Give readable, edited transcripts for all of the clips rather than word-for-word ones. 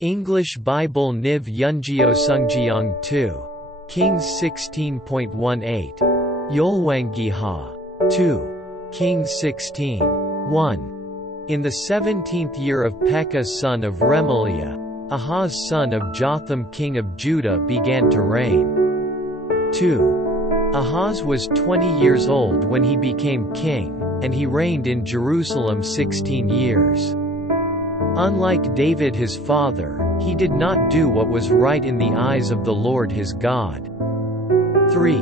English Bible NIV 영어성경 2. Kings 16.18. 열왕기하 2. Kings 16. 1. In the 17th year of Pekah son of Remaliah, Ahaz son of Jotham king of Judah began to reign. 2. Ahaz was 20 years old when he became king, and he reigned in Jerusalem 16 years. Unlike David his father, he did not do what was right in the eyes of the Lord his God. 3.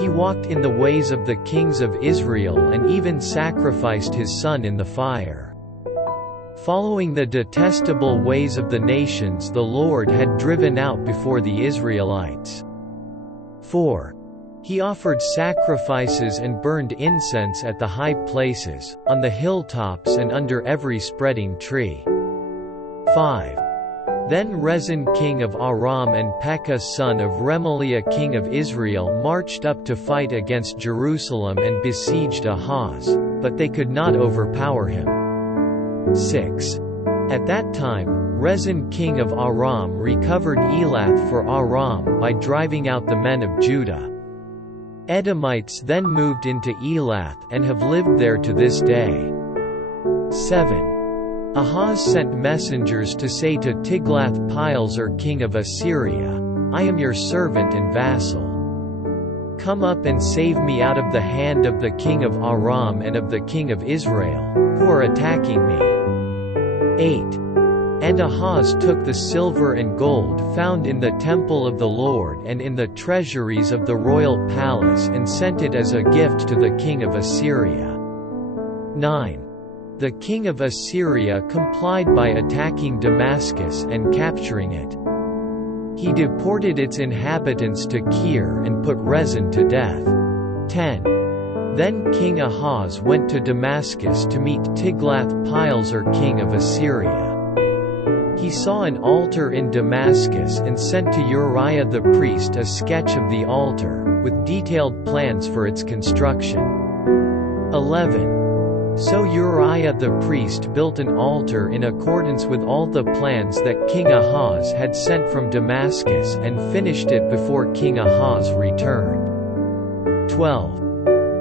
He walked in the ways of the kings of Israel and even sacrificed his son in the fire. Following the detestable ways of the nations the Lord had driven out before the Israelites. 4. He offered sacrifices and burned incense at the high places, on the hilltops and under every spreading tree. 5. Then Rezin king of Aram and Pekah son of Remaliah king of Israel marched up to fight against Jerusalem and besieged Ahaz, but they could not overpower him. 6. At that time, Rezin king of Aram recovered Elath for Aram by driving out the men of Judah. Edomites then moved into Elath and have lived there to this day. 7. Ahaz sent messengers to say to Tiglath-Pileser king of Assyria, I am your servant and vassal. Come up and save me out of the hand of the king of Aram and of the king of Israel, who are attacking me. 8. And Ahaz took the silver and gold found in the temple of the Lord and in the treasuries of the royal palace and sent it as a gift to the king of Assyria. 9. The king of Assyria complied by attacking Damascus and capturing it. He deported its inhabitants to Kir and put Rezin to death. 10. Then King Ahaz went to Damascus to meet Tiglath-Pileser king of Assyria. He saw an altar in Damascus and sent to Uriah the priest a sketch of the altar, with detailed plans for its construction. 11. So Uriah the priest built an altar in accordance with all the plans that King Ahaz had sent from Damascus and finished it before King Ahaz returned. 12.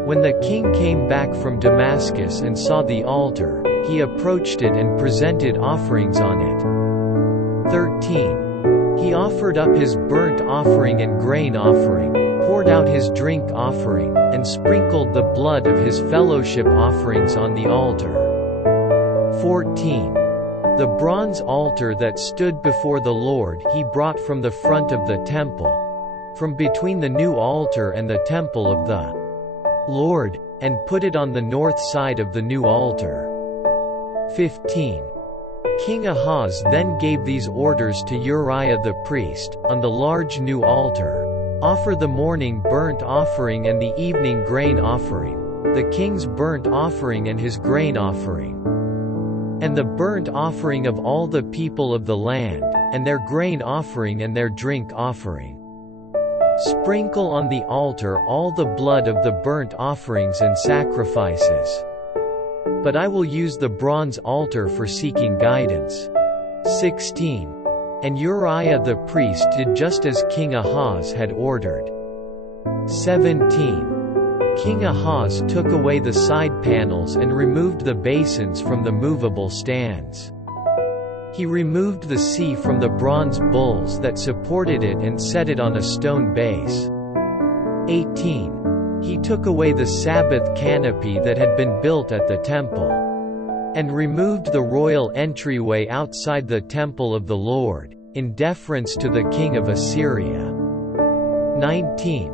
When the king came back from Damascus and saw the altar, he approached it and presented offerings on it. 13. He offered up his burnt offering and grain offering, poured out his drink offering, and sprinkled the blood of his fellowship offerings on the altar. 14. The bronze altar that stood before the Lord he brought from the front of the temple, from between the new altar and the temple of the Lord, and put it on the north side of the new altar. 15. King Ahaz then gave these orders to Uriah the priest, on the large new altar. Offer the morning burnt offering and the evening grain offering, the king's burnt offering and his grain offering, and the burnt offering of all the people of the land, and their grain offering and their drink offering. Sprinkle on the altar all the blood of the burnt offerings and sacrifices. But I will use the bronze altar for seeking guidance. 16. And Uriah the priest did just as King Ahaz had ordered. 17. King Ahaz took away the side panels and removed the basins from the movable stands. He removed the sea from the bronze bowls that supported it and set it on a stone base. 18. He took away the Sabbath canopy that had been built at the temple, and removed the royal entryway outside the temple of the Lord, in deference to the king of Assyria. 19.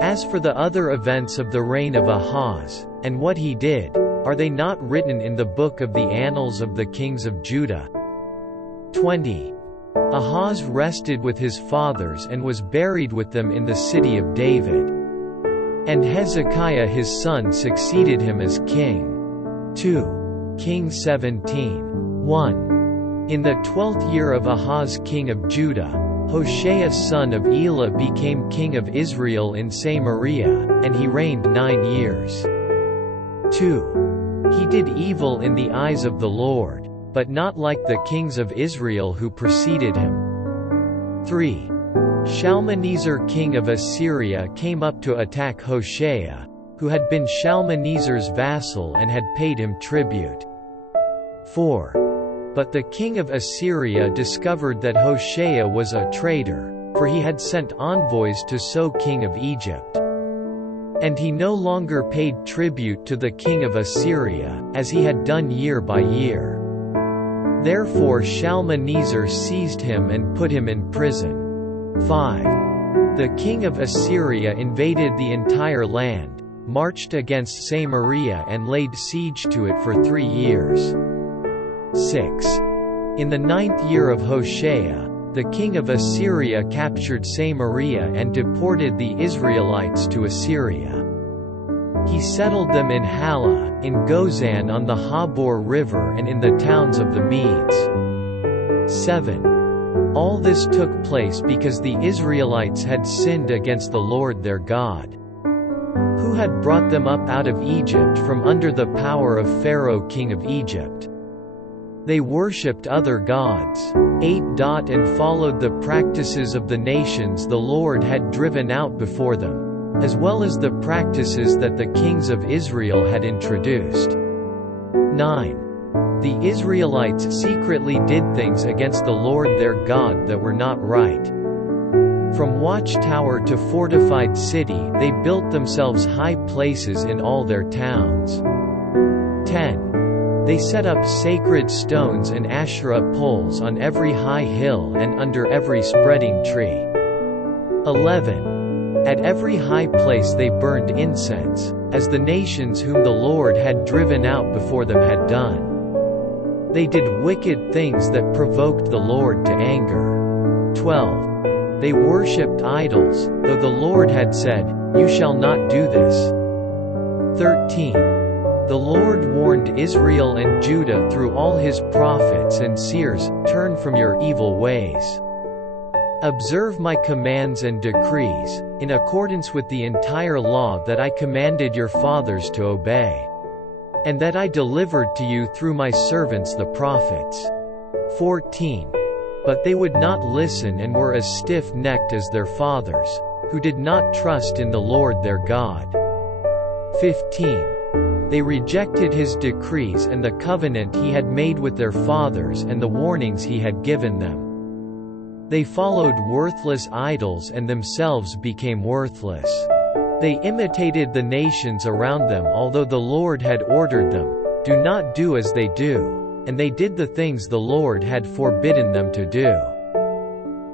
As for the other events of the reign of Ahaz, and what he did, are they not written in the book of the annals of the kings of Judah? 20. Ahaz rested with his fathers and was buried with them in the city of David. And Hezekiah his son succeeded him as king. 2. Kings 17. 1. In the 12th year of Ahaz king of Judah, Hoshea son of Elah became king of Israel in Samaria, and he reigned 9 years. 2. He did evil in the eyes of the Lord, but not like the kings of Israel who preceded him. 3. Shalmaneser king of Assyria came up to attack Hoshea, who had been Shalmaneser's vassal and had paid him tribute. 4. But the king of Assyria discovered that Hoshea was a traitor, for he had sent envoys to So king of Egypt. And he no longer paid tribute to the king of Assyria, as he had done year by year. Therefore Shalmaneser seized him and put him in prison. 5. The king of Assyria invaded the entire land, marched against Samaria and laid siege to it for 3 years. 6. In the 9th year of Hoshea, the king of Assyria captured Samaria and deported the Israelites to Assyria. He settled them in Halah, in Gozan on the Habor River and in the towns of the Medes. 7. All this took place because the Israelites had sinned against the Lord their God, who had brought them up out of Egypt from under the power of Pharaoh king of Egypt. They worshipped other gods. 8. And followed the practices of the nations the Lord had driven out before them, as well as the practices that the kings of Israel had introduced. 9. The Israelites secretly did things against the Lord their God that were not right. From watchtower to fortified city they built themselves high places in all their towns. 10. They set up sacred stones and Asherah poles on every high hill and under every spreading tree. 11. At every high place they burned incense, as the nations whom the Lord had driven out before them had done. They did wicked things that provoked the Lord to anger. 12. They worshipped idols, though the Lord had said, "You shall not do this." 13. The Lord warned Israel and Judah through all his prophets and seers, "Turn from your evil ways. Observe my commands and decrees, in accordance with the entire law that I commanded your fathers to obey, and that I delivered to you through my servants the prophets." 14. But they would not listen and were as stiff-necked as their fathers, who did not trust in the Lord their God. 15. They rejected his decrees and the covenant he had made with their fathers and the warnings he had given them. They followed worthless idols and themselves became worthless. They imitated the nations around them although the Lord had ordered them, "Do not do as they do," and they did the things the Lord had forbidden them to do.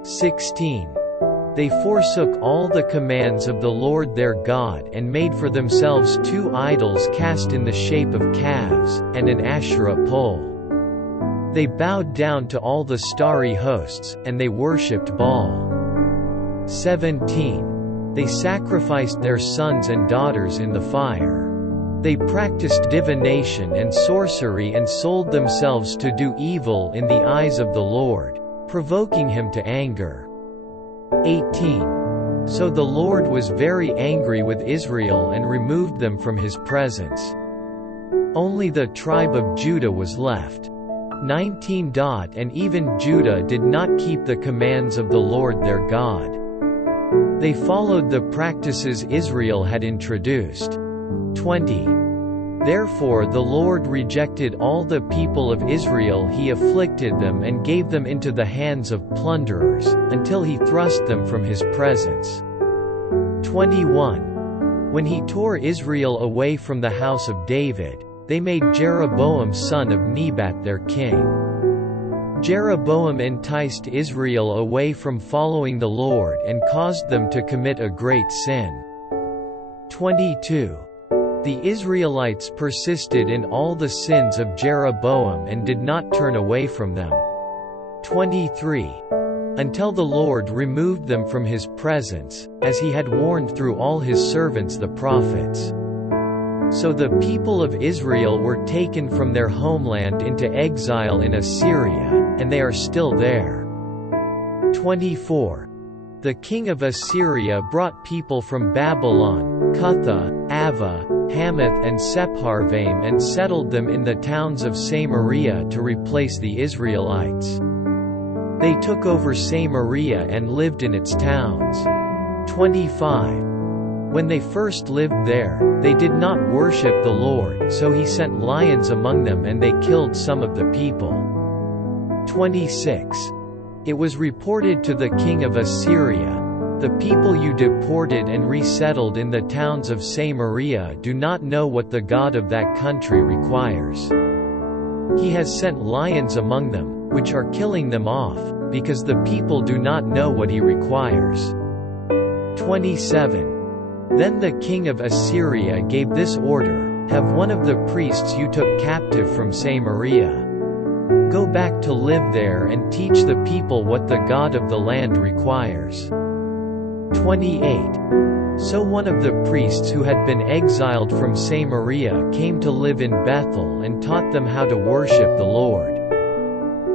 16. They forsook all the commands of the Lord their God and made for themselves 2 idols cast in the shape of calves, and an Asherah pole. They bowed down to all the starry hosts, and they worshipped Baal. 17. They sacrificed their sons and daughters in the fire. They practiced divination and sorcery and sold themselves to do evil in the eyes of the Lord, provoking him to anger. 18. So the Lord was very angry with Israel and removed them from his presence. Only the tribe of Judah was left. 19. And even Judah did not keep the commands of the Lord their God. They followed the practices Israel had introduced. 20. Therefore the Lord rejected all the people of Israel. He afflicted them and gave them into the hands of plunderers, until he thrust them from his presence. 21. When he tore Israel away from the house of David, they made Jeroboam son of Nebat their king. Jeroboam enticed Israel away from following the Lord and caused them to commit a great sin. 22. The Israelites persisted in all the sins of Jeroboam and did not turn away from them. 23. Until the Lord removed them from his presence, as he had warned through all his servants the prophets. So the people of Israel were taken from their homeland into exile in Assyria, and they are still there. 24. The king of Assyria brought people from Babylon, Cutha, Ava, Hamath and Sepharvaim and settled them in the towns of Samaria to replace the Israelites. They took over Samaria and lived in its towns. 25. When they first lived there, they did not worship the Lord, so he sent lions among them and they killed some of the people. 26. It was reported to the king of Assyria, "The people you deported and resettled in the towns of Samaria do not know what the God of that country requires. He has sent lions among them, which are killing them off, because the people do not know what he requires." 27. Then the king of Assyria gave this order, "Have one of the priests you took captive from Samaria go back to live there and teach the people what the God of the land requires." 28. So one of the priests who had been exiled from Samaria came to live in Bethel and taught them how to worship the Lord.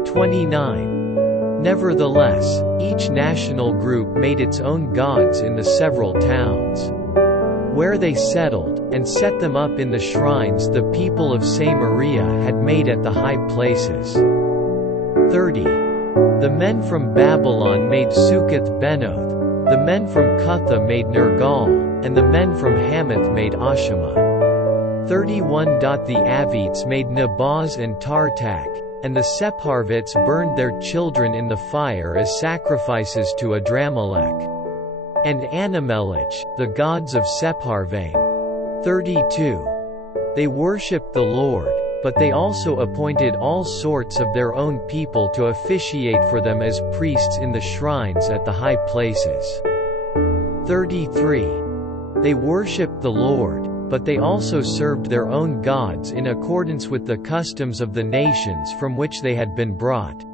29. Nevertheless, each national group made its own gods in the several towns where they settled, and set them up in the shrines the people of Samaria had made at the high places. 30. The men from Babylon made Succoth-Benoth, the men from Cutha made Nergal, and the men from Hamath made Ashima. 31. The Avites made Nabaz and Tartak, and the Sepharvites burned their children in the fire as sacrifices to Adramelech and Anamelech, the gods of Sepharvaim. 32. They worshipped the Lord, but they also appointed all sorts of their own people to officiate for them as priests in the shrines at the high places. 33. They worshipped the Lord, but they also served their own gods in accordance with the customs of the nations from which they had been brought.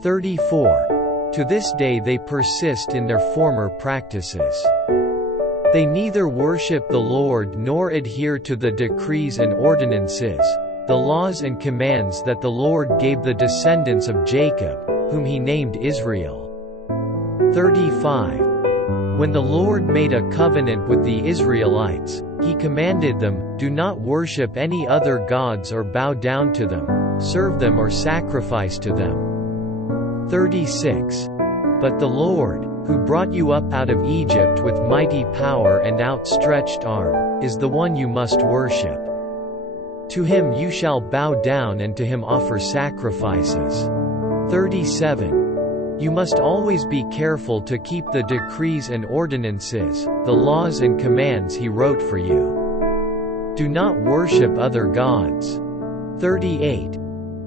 34. To this day they persist in their former practices. They neither worship the Lord nor adhere to the decrees and ordinances, the laws and commands that the Lord gave the descendants of Jacob, whom he named Israel. 35. When the Lord made a covenant with the Israelites, he commanded them, "Do not worship any other gods or bow down to them, serve them or sacrifice to them." 36. But the Lord, who brought you up out of Egypt with mighty power and outstretched arm, is the one you must worship. To him you shall bow down and to him offer sacrifices. 37. You must always be careful to keep the decrees and ordinances, the laws and commands he wrote for you. Do not worship other gods. 38.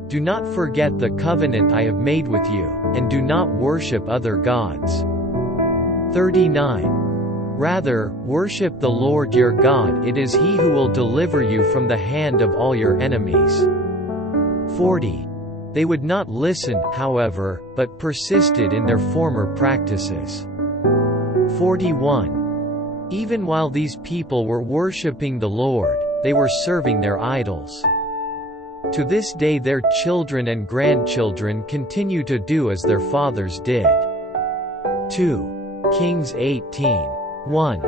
Do not forget the covenant I have made with you, and do not worship other gods. 39. Rather, worship the Lord your God, it is he who will deliver you from the hand of all your enemies. 40. They would not listen, however, but persisted in their former practices. 41. Even while these people were worshiping the Lord, they were serving their idols. To this day their children and grandchildren continue to do as their fathers did. 2.Kings 18:1.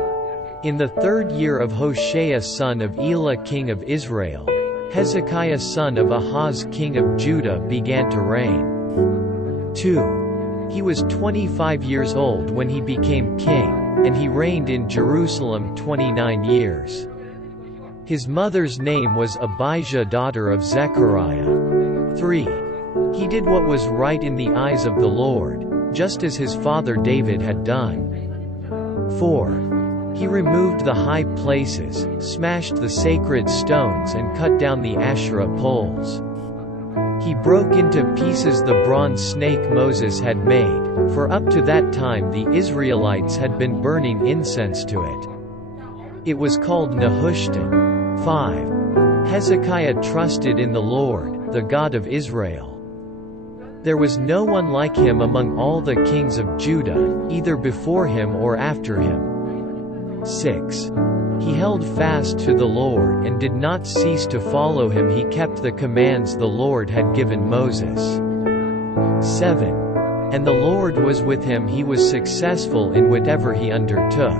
In the 3rd year of Hoshea son of Elah king of Israel, Hezekiah son of Ahaz king of Judah began to reign. 2. He was 25 years old when he became king, and he reigned in Jerusalem 29 years. His mother's name was Abijah daughter of Zechariah. 3. He did what was right in the eyes of the Lord, just as his father David had done. 4. He removed the high places, smashed the sacred stones and cut down the Asherah poles. He broke into pieces the bronze snake Moses had made, for up to that time the Israelites had been burning incense to it. It was called Nehushtan. 5. Hezekiah trusted in the Lord, the God of Israel. There was no one like him among all the kings of Judah, either before him or after him. 6. He held fast to the Lord and did not cease to follow him. He kept the commands the Lord had given Moses. 7. And the Lord was with him. He was successful in whatever he undertook.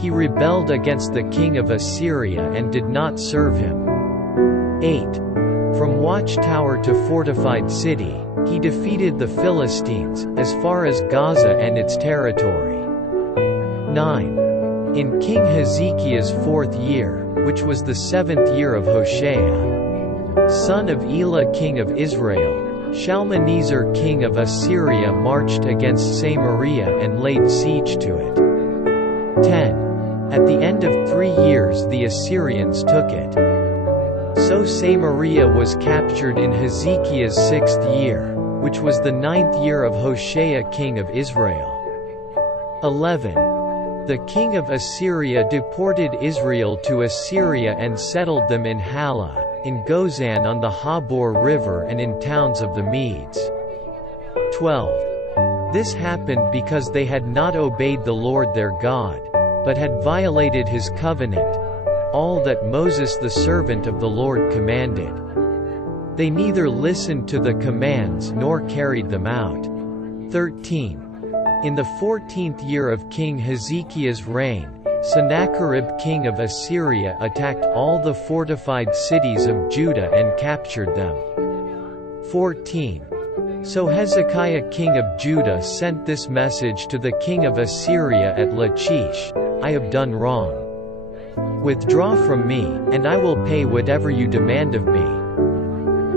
He rebelled against the king of Assyria and did not serve him. 8. From watchtower to fortified city, he defeated the Philistines, as far as Gaza and its territory. 9. In King Hezekiah's 4th year, which was the 7th year of Hoshea, son of Elah king of Israel, Shalmaneser king of Assyria marched against Samaria and laid siege to it. 10. At the end of 3 years the Assyrians took it. So Samaria was captured in Hezekiah's 6th year, which was the 9th year of Hoshea king of Israel. 11. The king of Assyria deported Israel to Assyria and settled them in Halah, in Gozan on the Habor River and in towns of the Medes. 12. This happened because they had not obeyed the Lord their God, but had violated his covenant, all that Moses the servant of the Lord commanded. They neither listened to the commands nor carried them out. 13. In the 14th year of King Hezekiah's reign, Sennacherib king of Assyria attacked all the fortified cities of Judah and captured them. 14. So Hezekiah king of Judah sent this message to the king of Assyria at Lachish: I have done wrong. Withdraw from me, and I will pay whatever you demand of me.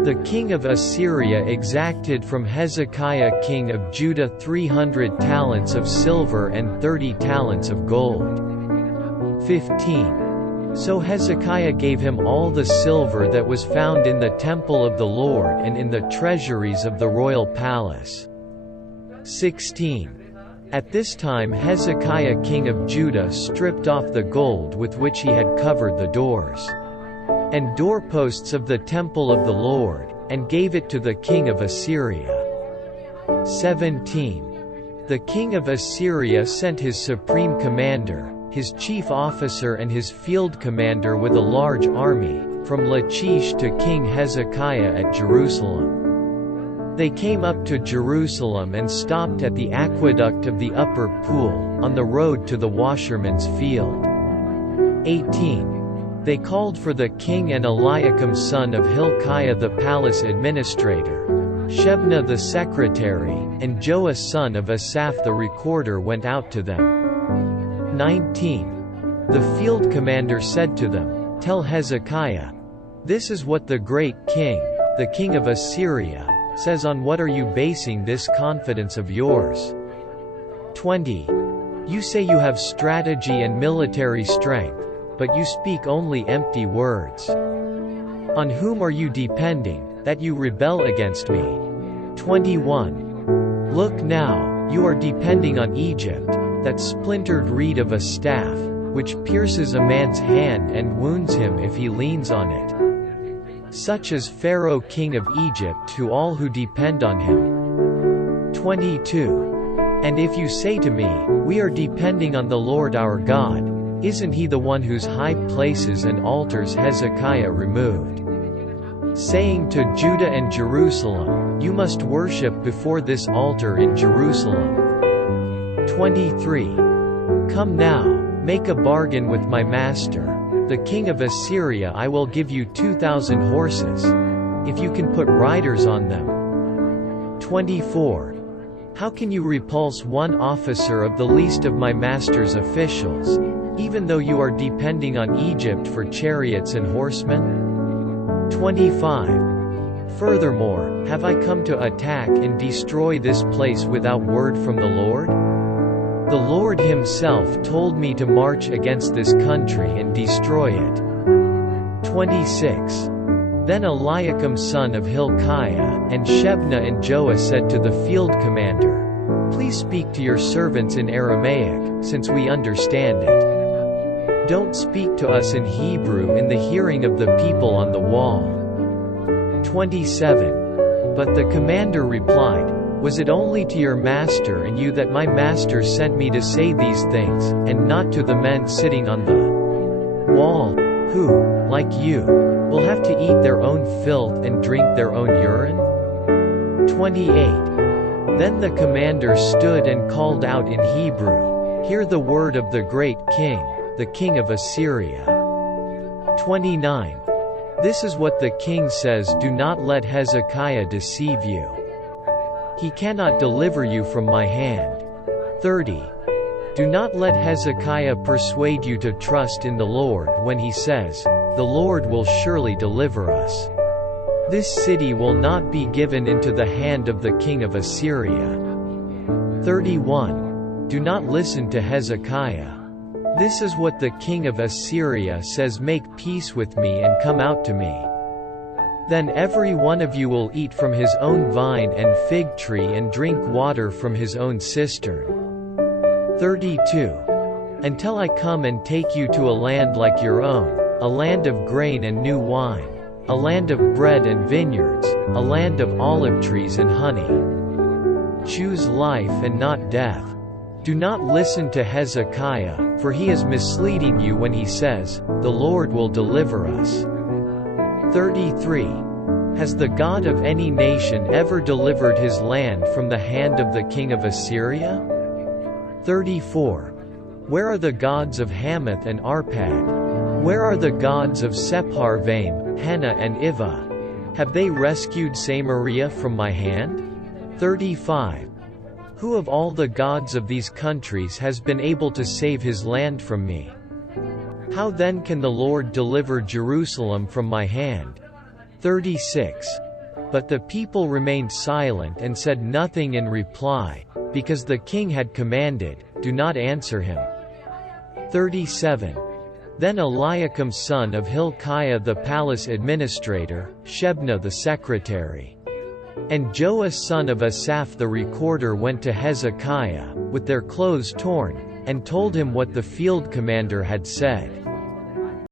The king of Assyria exacted from Hezekiah king of Judah 300 talents of silver and 30 talents of gold. 15. So Hezekiah gave him all the silver that was found in the temple of the Lord and in the treasuries of the royal palace. 16. At this time Hezekiah king of Judah stripped off the gold with which he had covered the doors and doorposts of the temple of the Lord, and gave it to the king of Assyria. 17. The king of Assyria sent his supreme commander, his chief officer and his field commander with a large army, from Lachish to King Hezekiah at Jerusalem. They came up to Jerusalem and stopped at the aqueduct of the upper pool, on the road to the washerman's field. 18. They called for the king and Eliakim son of Hilkiah the palace administrator. Shebna the secretary, and Joah son of Asaph the recorder went out to them. 19. The field commander said to them, Tell Hezekiah, this is what the great king, the king of Assyria, says. On what are you basing this confidence of yours? 20. You say you have strategy and military strength, but you speak only empty words. On whom are you depending, that you rebel against me? 21. Look now, you are depending on Egypt, that splintered reed of a staff, which pierces a man's hand and wounds him if he leans on it. Such is Pharaoh king of Egypt to all who depend on him. 22. And if you say to me, We are depending on the Lord our God, isn't he the one whose high places and altars Hezekiah removed? Saying to Judah and Jerusalem, You must worship before this altar in Jerusalem. 23. Come now, make a bargain with my master, the king of Assyria. I will give you 2,000 horses, if you can put riders on them. 24. How can you repulse one officer of the least of my master's officials, even though you are depending on Egypt for chariots and horsemen? 25. Furthermore, have I come to attack and destroy this place without word from the Lord? The Lord himself told me to march against this country and destroy it. 26. Then Eliakim son of Hilkiah, and Shebna and Joah said to the field commander, Please speak to your servants in Aramaic, since we understand it. Don't speak to us in Hebrew in the hearing of the people on the wall. 27. But the commander replied, Was it only to your master and you that my master sent me to say these things, and not to the men sitting on the wall, who, like you, will have to eat their own filth and drink their own urine? 28. Then the commander stood and called out in Hebrew, Hear the word of the great king, the king of Assyria. 29. This is what the king says: Do not let Hezekiah deceive you. He cannot deliver you from my hand. 30. Do not let Hezekiah persuade you to trust in the Lord when he says, The Lord will surely deliver us. This city will not be given into the hand of the king of Assyria. 31. Do not listen to Hezekiah. This is what the king of Assyria says: Make peace with me and come out to me. Then every one of you will eat from his own vine and fig tree and drink water from his own cistern. 32. Until I come and take you to a land like your own, a land of grain and new wine, a land of bread and vineyards, a land of olive trees and honey. Choose life and not death. Do not listen to Hezekiah, for he is misleading you when he says, The Lord will deliver us. 33. Has the God of any nation ever delivered his land from the hand of the king of Assyria? 34. Where are the gods of Hamath and Arpad? Where are the gods of Sepharvaim, Hena and Ivah? Have they rescued Samaria from my hand? 35. Who of all the gods of these countries has been able to save his land from me? How then can the Lord deliver Jerusalem from my hand? 36. But the people remained silent and said nothing in reply, because the king had commanded, Do not answer him. 37. Then Eliakim son of Hilkiah the palace administrator, Shebna the secretary, and Joah son of Asaph the recorder went to Hezekiah, with their clothes torn, and told him what the field commander had said.